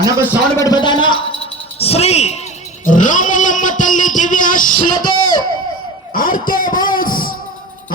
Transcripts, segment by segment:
అనకు సౌండ్ పెట్టి పెట్టానా. శ్రీ రాములమ్మ తల్లి దివ్యాశలతో ఆర్కే బాస్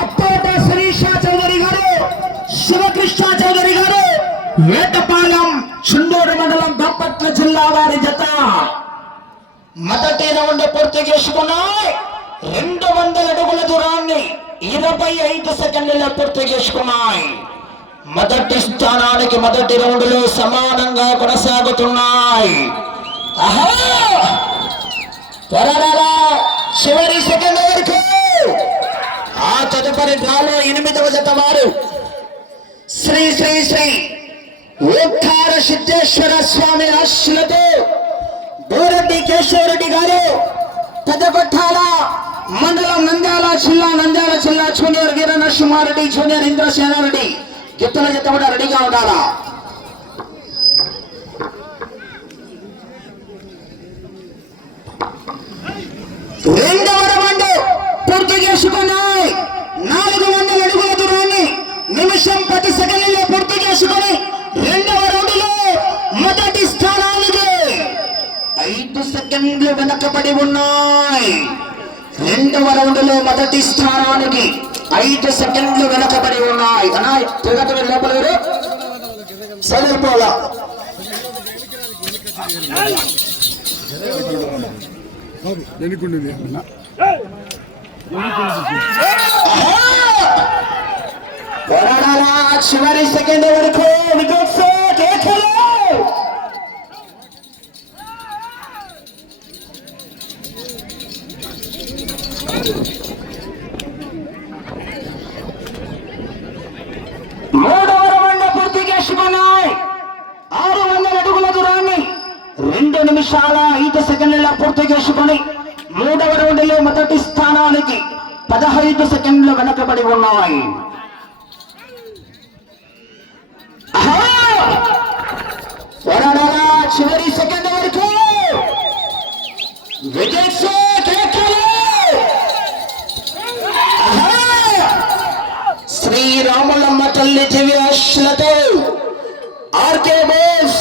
అప్పాట శిరీష చౌదరి గారు, శివకృష్ణ చౌదరి గారు, వేటపాలెం చుండూరు మండలం బాపట్ల జిల్లా వారి జత మొదటి రౌండ్ పూర్తి చేసుకున్నాయి. 200 అడుగుల దూరాన్ని 25 సెకండ్లలో పూర్తి చేసుకున్నాయి. మొదటి స్థానానికి మొదటి రౌండ్ లో సమానంగా కొనసాగుతున్నాయి. చివరి సెకండ్ వరకు ఆ తదుపరి డ్రాలో 8వ జత వారు శ్రీ శ్రీ శ్రీ ఓంకార సిద్ధేశ్వర స్వామి ఆశీస్సులతో బోరెడ్డి కేశవరెడ్డి గారు, పెద్దగొట్టాల మండలం నంద్యాల జిల్లా జూనియర్ వీర నరసింహారెడ్డి, జూనియర్ ఇంద్రసేనారెడ్డి గిత్తల జత కూడా రెడీగా ఉండాలా. రెండవ రౌండ్ పూర్తి చేసుకున్నాయి. 400 అడుగుల దూరాన్ని నిమిషం 10 సెకండ్లలో పూర్తి చేసుకుని రెండవ రౌండ్ లో మొదటి స్థానానికి 5 సెకండ్లు వెనకబడి ఉన్నాయి. రెండవ రౌండ్ లో మొదటి స్థానానికి 5 సెకండ్లు వెనకబడి ఉన్నాయి. అన్నా తిరగతుల లోపల సరిపోలా చివరి సెకండ్ వరకు వికెట్స్ కేకలు. మూడవ రౌండ్ పూర్తి చేసుకున్నాయి. 600 అడుగుల దూరాన్ని 2 నిమిషాల 5 సెకండ్లలో పూర్తి చేసుకుని మూడవ రౌండ్ లో మొదటి స్థానానికి 15 సెకండ్లు వెనకబడి ఉన్నాయి. చివరి సెకండ్ వరకు వికెట్స్ కేకలు. శ్రీరాములమ్మ తల్లి దివ్యాశలతో ఆర్కే బోస్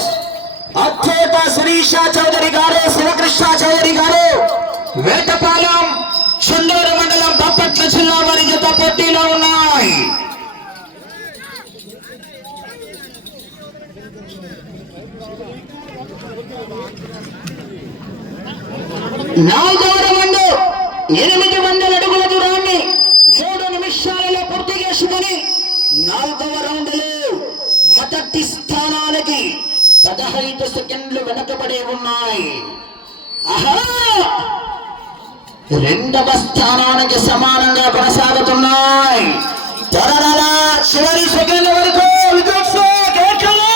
అత్యేత శిరీష చౌదరి గారు, శివకృష్ణ చౌదరి గారు, వేటపాలెం చుండూరు మండలం బాపట్ల జిల్లా వారి జత పోటీలో ఉన్నాయి. నాలుగవ రౌండ్ 800 అడుగుల దూరాన్ని 3 నిమిషాలలో పూర్తి చేసుకుని 4వ రౌండ్ లో మొదటి స్థానానికి 15 సెకండ్లు వెనకబడి ఉన్నాయి. రెండవ స్థానానికి సమానంగా కొనసాగుతున్నాయి. చివరి సెకండ్ వరకు వికెట్స్ కేకలు.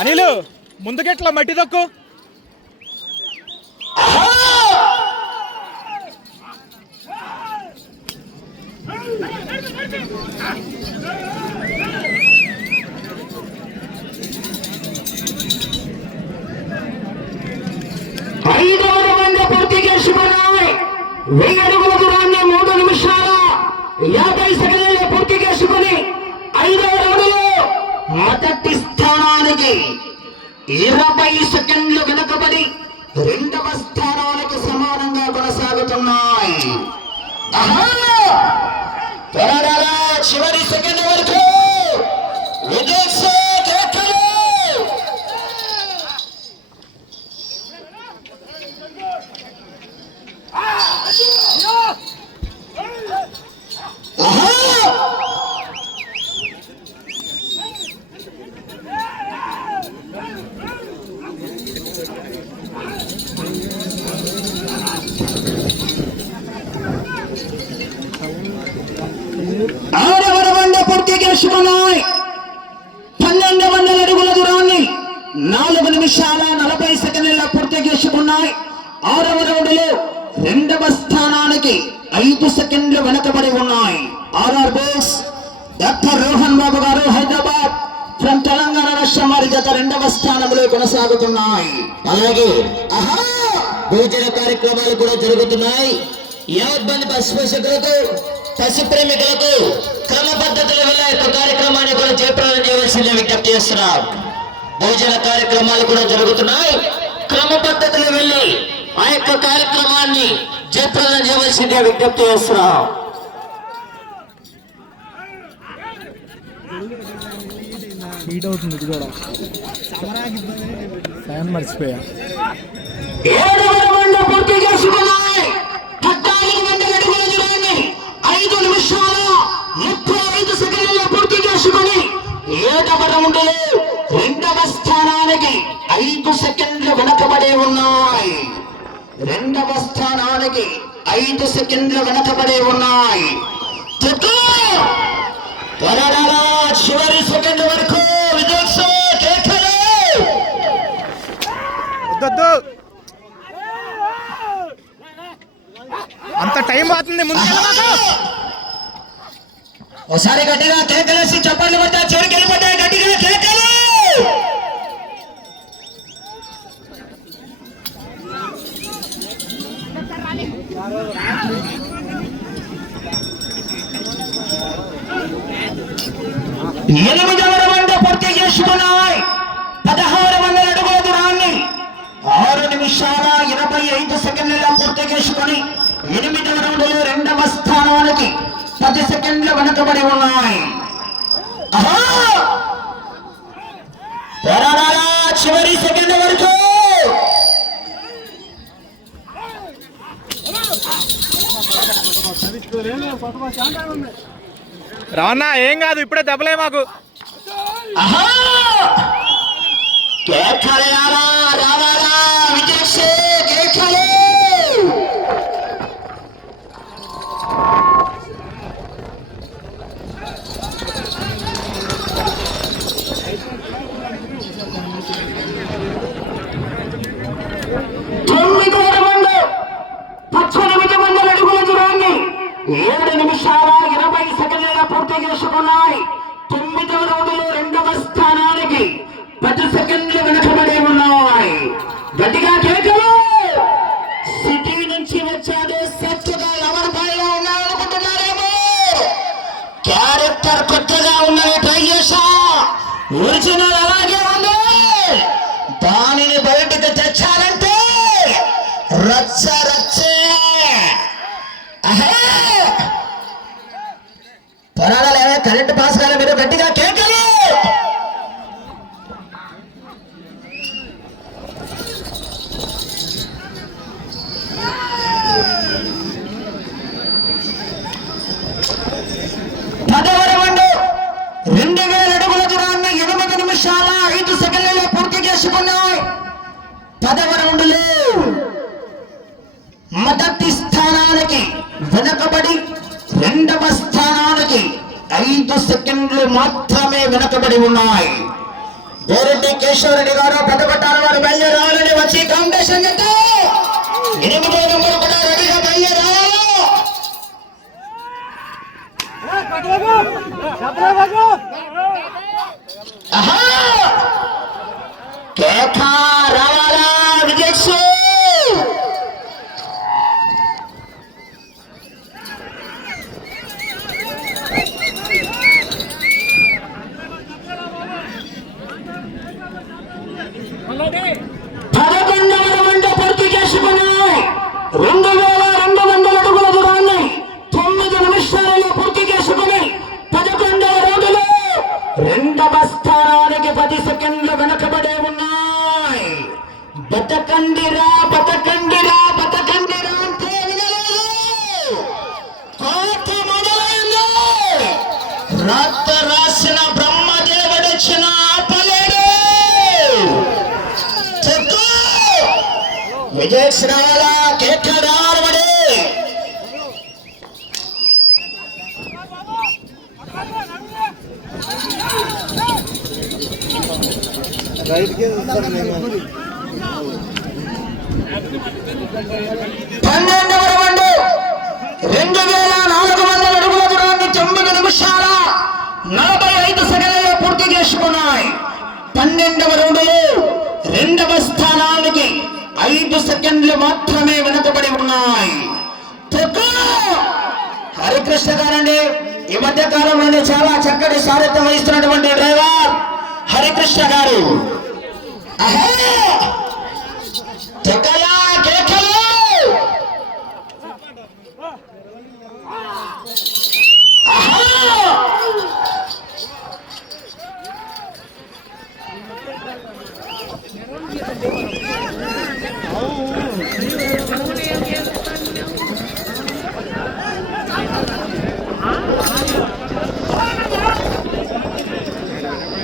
అనిలు ముందుకెట్లా మట్టి దక్కు. ఐదవ రౌండ్ పూర్తి చేసుకున్నాయి. 1000 అడుగుల దూరాన్ని 3 నిమిషాల 50 సెకండ్లలో పూర్తి చేసుకుని 5వ రౌండ్ లో మొదటి స్థానానికి 20 సెకండ్లు వెనుకబడి 2వ స్థానానికి సమానంగా కొనసాగుతున్నాయి. చివరి సెకండ్ వరకు వికెట్స్ కేకలు. ఆరవ రౌండ్ పూర్తి చేసుకున్నాయి. 1200 అడుగుల దూరాన్ని 4 నిమిషాల 40 సెకండ్లలో పూర్తి చేసుకున్నాయి. 6వ రౌండ్ లో 2వ స్థానానికి 5 సెకండ్లు వెనకబడి ఉన్నాయి. ఆర్ఆర్ బోస్ డాక్టర్ రోహన్ బాబు గారు, హైదరాబాద్ ఫ్రమ్ తెలంగాణ రాష్ట్రం వారి జత 2వ స్థానంలో కొనసాగుతున్నాయి. అలాగే భోజన కార్యక్రమాలు కూడా జరుగుతున్నాయి. 50 మంది బస్ పోషకులకు పశు ప్రేమికులకు క్రమ పద్ధతుల వల్ల యొక్క కార్యక్రమాన్ని కూడా జయప్రదం చేయవలసిందే విజ్ఞప్తి చేస్తున్నాం. భోజన కార్యక్రమాలు కూడా జరుగుతున్నాయి. క్రమ పద్ధతులు వెళ్ళి ఆ యొక్క కార్యక్రమాన్ని జయప్రదం చేయవలసిందే విజ్ఞప్తి చేస్తున్నాం. హీట్ అవుతుంది ఇది కూడా ఫ్యాన్ మర్చిపోయా. పూర్తి చేసుకున్నాయి. 14 అడుగుల దూరాన్ని 5 నిమిషాల 35 సెకండ్లలో పూర్తి చేసుకుని 7వ రౌండ్లో 2వ స్థానానికి 5 సెకండ్లు వెనకబడి ఉన్నాయి. 2వ స్థానానికి 5 సెకండ్లు వెనకబడి ఉన్నాయి. చివరి సెకండ్ వరకు వద్దు అంత టైం అవుతుంది ముందు. ఒకసారి గట్టిగా కేకలేసి చప్పట్లు పడ్డా చివరికి వెళ్ళిపోతాయి. గట్టిగా కేకలు. ఎనిమిదవ రౌండ్ పూర్తి చేసుకున్నాయి. 1600 అడుగుల దూరాన్ని 6 నిమిషాల 25 సెకండ్లలో పూర్తి చేసుకుని 8వ రౌండ్లో 2వ స్థానానికి 10 సెకండ్లు వెనుకబడి ఉన్నాయి. చివరి సెకండ్ వరకు రావన్నా, ఏం కాదు, ఇప్పుడే దెబ్బలే మాకు. పూర్తి చేసుకున్నాయి. 9వ రౌండ్లో 2వ స్థానానికి 10 సెకండ్లు వెనుకబడి ఉన్నాయి. గట్టిగా కేకలు. సిటీ నుంచి వచ్చాడు, సత్తుగా లవర్ బాయ్గా ఉన్నారనుకుంటున్నారేమో. క్యారెక్టర్ కొత్తగా ఉన్నది, ట్రై చేశా. ఒరిజినల్ అలాగే ఉంది. దానిని బయటికి తెచ్చారంటే రచ్చ రచ్చే. పరాడాలే, కరెంట్ పాస్ కాలే, మీరు గట్టిగా కేకలు. పదవరవండు 2000 అడుగుల దూరాన్ని 8 నిమిషాల 5 సెకండ్లలో పూర్తి చేసుకున్నాయి. 10వ రౌండ్లో మొదటి స్థానానికి వెనకబడి 2వ స్థానానికి 5 సెకండ్లు మాత్రమే వెనకబడి ఉన్నాయి. గోరెడ్డి కేశవరెడ్డి గారు పెద్దపట్టాల వారు బయలుదేరాలని వచ్చి కాంపిటీషన్ చేస్తే 8వ నెంబర్ కూడా రెడీగా బయలుదేరాలి. కేకా రావాలా విజయ్. పూర్తి చేసుకున్నాయి. 2200 అడుగుల దూరాన్ని 9 నిమిషాలలో పూర్తి చేసుకుని 11వ రౌండ్లో 2వ స్థానానికి 10 సెకండ్లు వెనకబడే ఉన్నాయి. బతకండిరా బతకండిరా బతకండిరా అంటే వినలేదు. కోట మొదలైంది. రాత రాసిన బ్రహ్మదేవుడిచ్చిన ఆపలేడు. విజయ్ శ్రావణ కేకడారమడి. పన్నెండవ రౌండ్ 2400 అడుగుల దూరాన్ని 9 నిమిషాల 45 సెకండ్లలో పూర్తి చేసుకున్నాయి. 12వ రౌండ్లో 2వ స్థానానికి 5 సెకండ్లు మాత్రమే వెనుకబడి ఉన్నాయి. హరికృష్ణ గారండి. ఈ మధ్య కాలంలోనే చాలా చక్కటి సారథ్యం వహిస్తున్నటువంటి డ్రైవర్ హరికృష్ణ గారు.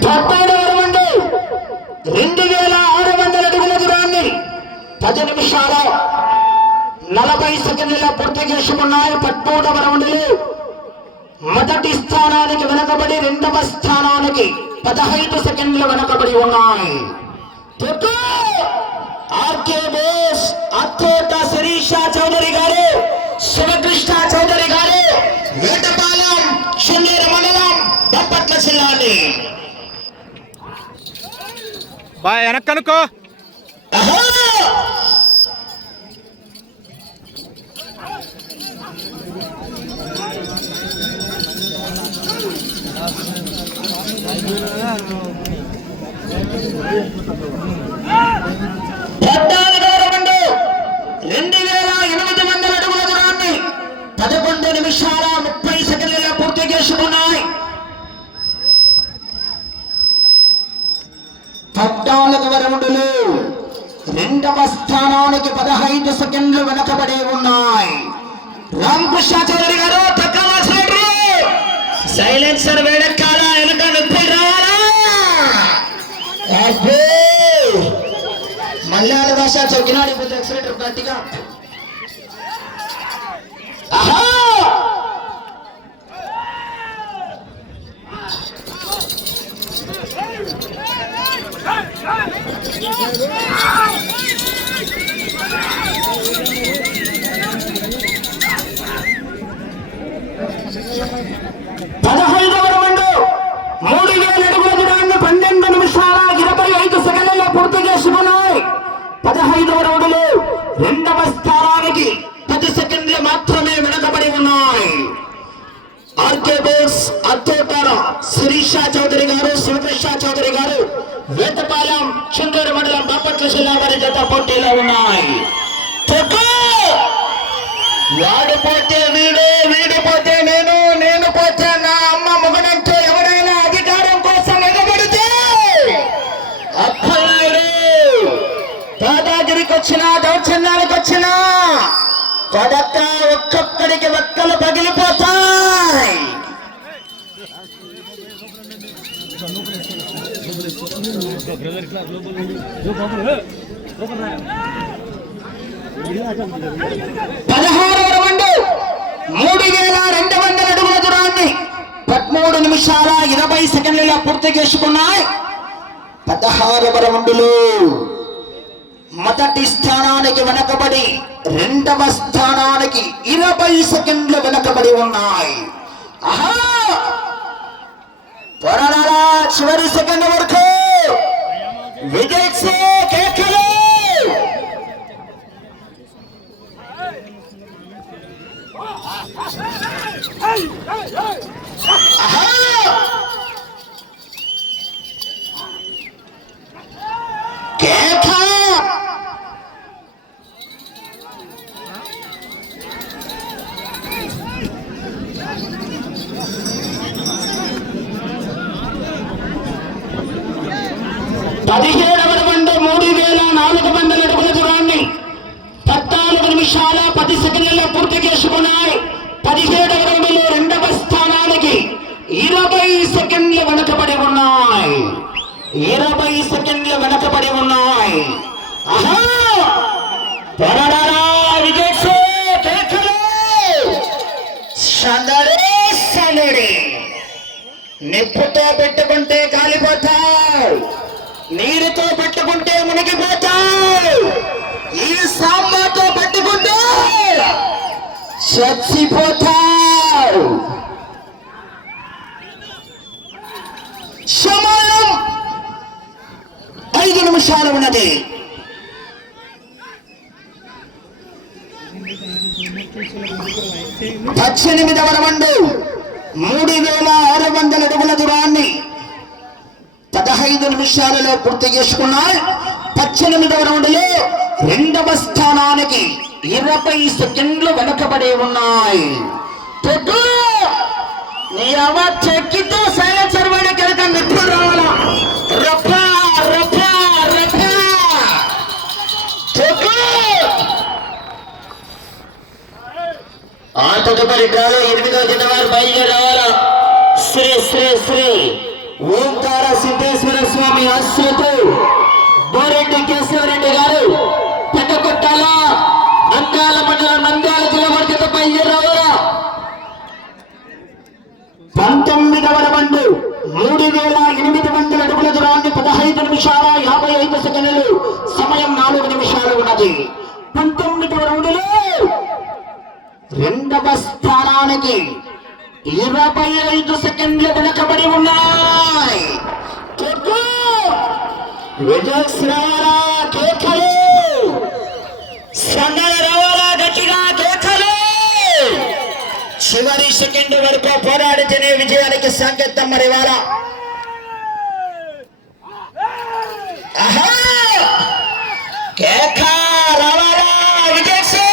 పట్టాడవరమండి 2600 అడుగుల దూరాన్ని 10 నిమిషాల 40 సెకండ్ల పూర్తి చేసుకున్నాయి. 13వ రౌండ్లో మొదటి స్థానానికి వెనకబడి 2వ స్థానానికి 15 సెకండ్లు వెనకబడి ఉన్నాయి. ఆర్కే బోస్ అత్తోట శిరీష చౌదరి గారు, శివకృష్ణ చౌదరి గారు, వేటపాలెం శున్నేరు మండలం బాపట్ల జిల్లాని. బాయ్ వెనక్కనుకో. పట్టాలగారమండు 2800 అడుగుల దూరాన్ని 11 నిమిషాల 30 సెకండ్లలో పూర్తి చేసుకున్నాయి. పట్టాలగ రౌండ్లు 2వ స్థానానికి 15 సెకండ్లు వెనకబడి ఉన్నాయి. రామకృష్ణ చౌదరి గారు తక్కువ సైలెన్సర్ వేడెక్కాలా, వెనక నొప్పి రావాలా? మల్లాల భాష చౌకినాడి పోతే ఎక్సలేటర్ గట్టిగా. పదహైదవ రౌండ్ 3000 అడుగుల దూరాన్ని 12 నిమిషాల 25 సెకండ్లలో పూర్తి చేసుకున్నాయి. 15వ రౌండ్లో 2వ స్థానానికి 10 సెకండ్లు మాత్రమే వెనకబడి ఉన్నాయి. ఆర్కే బోస్ అత్తోటార శిరీష చౌదరి గారు, శివకృష్ణ చౌదరి గారు, వేటపాలెం చుండూరు మండలం బాపట్ల జిల్లా వారి జత పోటీలో ఉన్నాయి. వాడిపోతే వీడు, వీడిపోతే నేను, నేను పోతే నా అమ్మ మొగడంతో ఎవరైనా అధికారం కోసం ఎగబడితే అప్పలాయుడు దాదాగిరికి వచ్చినా, దౌర్జన్యానికి వచ్చినా కొడక ఒక్కొక్కడికి ఒక్కలు పగిలిపోతాయి. పదహారవ రౌండ్ 3200 అడుగుల దూరాన్ని 13 నిమిషాల 20 సెకండ్లలో పూర్తి చేసుకున్నాయి. 16వ రౌండ్లో మొదటి స్థానానికి వెనకబడి 2వ స్థానానికి 20 సెకండ్లు వెనకబడి ఉన్నాయి. త్వరగా చివరి సెకండ్ వరకు విజయ్ కేకలు. పదిహేడవ రౌండ్ 3400 అడుగుల దూరాన్ని 14 నిమిషాల 10 సెకండ్లలో పూర్తి చేసుకున్నాయి. 17వ రౌండ్లో 2వ స్థానానికి 20 సెకండ్లు వెనకబడి ఉన్నాయి. 20 సెకండ్లు వెనకబడి ఉన్నాయి. నిప్పుతో పెట్టుకుంటే కాలిపోతావు, నీరుతో పెట్టుకుంటే మునిగిపోతావు, ఈ సాంబాతో పెట్టుకుంటే చచ్చిపోతావు. సమయం 5 నిమిషాలు ఉన్నది. 18వ రౌండ్ 3600 అడుగుల దూరాన్ని 15 నిమిషాలలో పూర్తి చేసుకున్నాయి. 18వ రౌండ్లో 2వ స్థానానికి 20 సెకండ్లు వెనకబడి ఉన్నాయి. నీ అవ్వ చెక్కితో సైలెన్సర్ వాడి కనుక నిప్పు రావాలా రఫా రఫా రఫా ఆ తదుపరి డ్రాలో 8వ జత వారు బయలుదేరి రావాలా. శ్రీ శ్రీ శ్రీ ఓంకార సిద్ధేశ్వర స్వామి ఆశ్రతో బోరెడ్డి కేశవరెడ్డి గారు పెద్దకొట్టాల నంద్యాల మండలం నంద్యాల జిల్లా వారి జత బయలుదేరి రావాలా. 19వ రౌండ్ 3800 అడుగుల దూరాన్ని 15 నిమిషాల 55 సెకండ్లు సమయం 4 నిమిషాలు ఉన్నది. 19వ రౌండ్లో 2వ స్థానానికి 25 సెకండ్లు వెనకబడి ఉన్నాయి. విజయశ్రావరా కేకలు సంగల రావాలా గట్టిగా కేకలు. చివరి సెకండ్ వరకు పోరాడితేనే విజయానికి సంకేతం మరి వాళ్ళ కేక రావాలా విజయశ్రీ.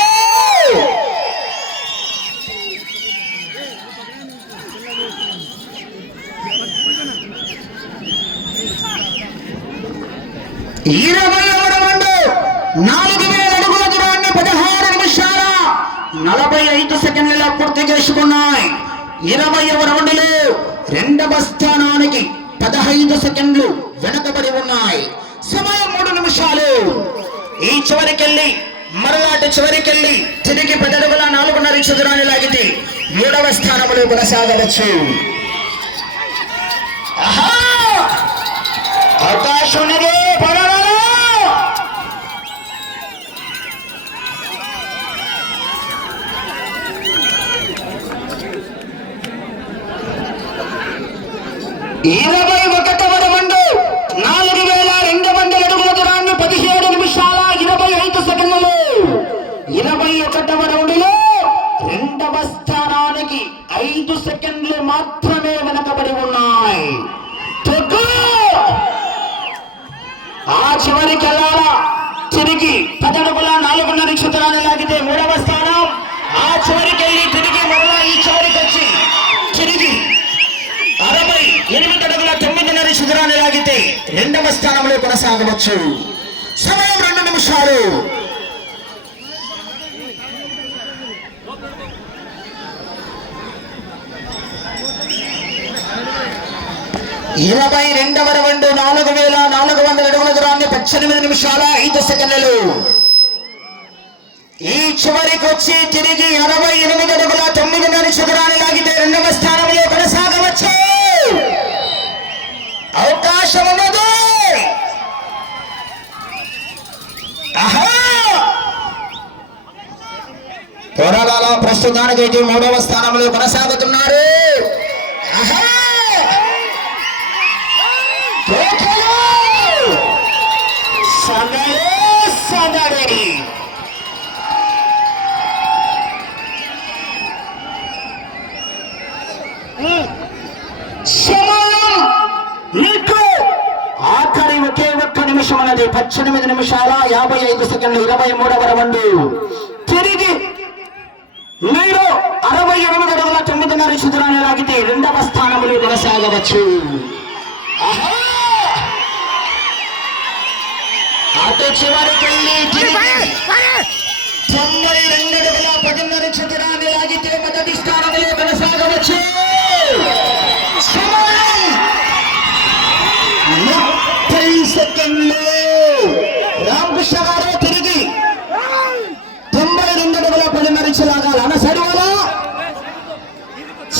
ఇరవై 4000 అడుగుల దూరాన్ని 16 నిమిషాల 45 సెకండ్లలో పూర్తి చేసుకున్నాయి. 20వ రౌండ్లో 2వ స్థానానికి 15 సెకండ్లు వెనకబడి ఉన్నాయి. సమయం 3 నిమిషాలు. ఈ చివరికెళ్ళి మరలాటి చివరికెళ్ళి తిరిగి 10 అడుగుల 4.5 ఇంచు దూరాన్ని లాగితే 3వ స్థానంలో కొనసాగవచ్చు. అవకాశం పడవ 21వ రౌండ్ 4200 అడుగుల దూరాన్ని 17 నిమిషాల 25 సెకండ్లు. 21వ రౌండ్లో 2వ స్థానానికి 5 సెకండ్లు మాత్రమే వెనకబడి ఉన్నాయి. ఆ చివరికి వెళ్ళాలా తిరిగి 10 అడుగుల 4.5 ఇంచు దూరాన్ని లాగితే 3వ స్థానం. ఆ చివరికి వెళ్ళి తిరిగి మరలా ఈ చివరికి వచ్చి తిరిగి 68 అడుగుల 9.5 ఇంచు దూరాన్ని లాగితే 2వ స్థానంలో కొనసాగవచ్చు. సమయం 2 నిమిషాలు. ఇరవై 22వ రౌండ్ 4400 అడుగుల దూరాన్ని 18 నిమిషాల 5 సెకండ్లు. ఈ చివరికి వచ్చి తిరిగి 68 అడుగుల 9.5 ఇంచు దూరాన్ని లాగితే 2వ స్థానంలో కొనసాగవచ్చు. అవకాశం ఉన్నది. పోరాడాల ప్రస్తుతానికి అయితే 3వ స్థానంలో కొనసాగుతున్నారు. ఆఖరి ఒకే ఒక్క నిమిషం అన్నది 18 నిమిషాల 55 సెకండ్లు. 23వ రౌండ్ తిరిగి మీరు 68 అడుగుల 9.5 ఇంచు దూరాన్ని లాగితే 2వ స్థానంలో కొనసాగవచ్చు. అటు చివరికి 92 అడుగుల 10.5 ఇంచు దూరాన్ని లాగితే మొదటి స్థానంలో కొనసాగవచ్చు. సమయం 30 సెకండ్లు. రామకృష్ణ గారు తిరిగి 92 అడుగుల 10.5 ఇంచు లాగాలి అనసరి వల్ల.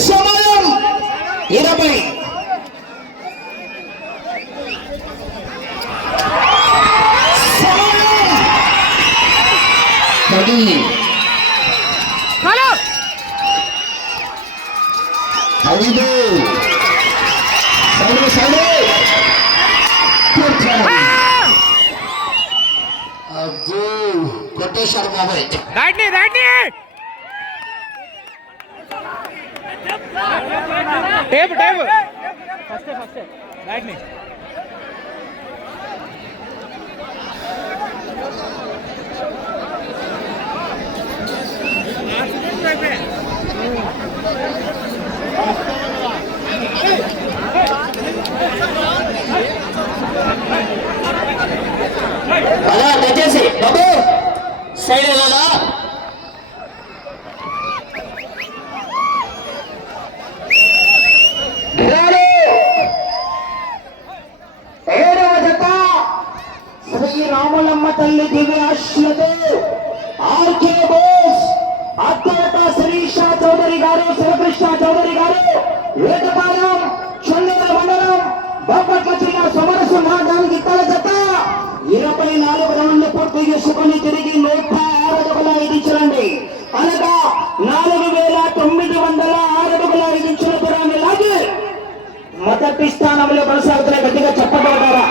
సమయం 20. కొట్టేశారు బాబాయ్. టేపు టేపు ఫస్ట్ బ్యాగ్ ని అలా దయచేసి బాబు సైడ్ వెళ్ళాలా ఏడవ జత శ్రీరాములమ్మ తల్లి దివ్యాశ్లతో ఆర్కే బోస్ అత్తవత శిరీష చౌదరి గారు శివకృష్ణ చౌదరి గారు వేటపాలెం చంద్ర మండలం బాపట్ల జిల్లా సమరసు మార్గానికి తల జత 24 రౌండ్లు పూర్తి చేసుకుని తిరిగి 106 అడుగుల 5 ఇంచులండి అనగా 4906 అడుగుల 5 ఇంచుల దూరాన్ని లాగి మొదటి స్థానం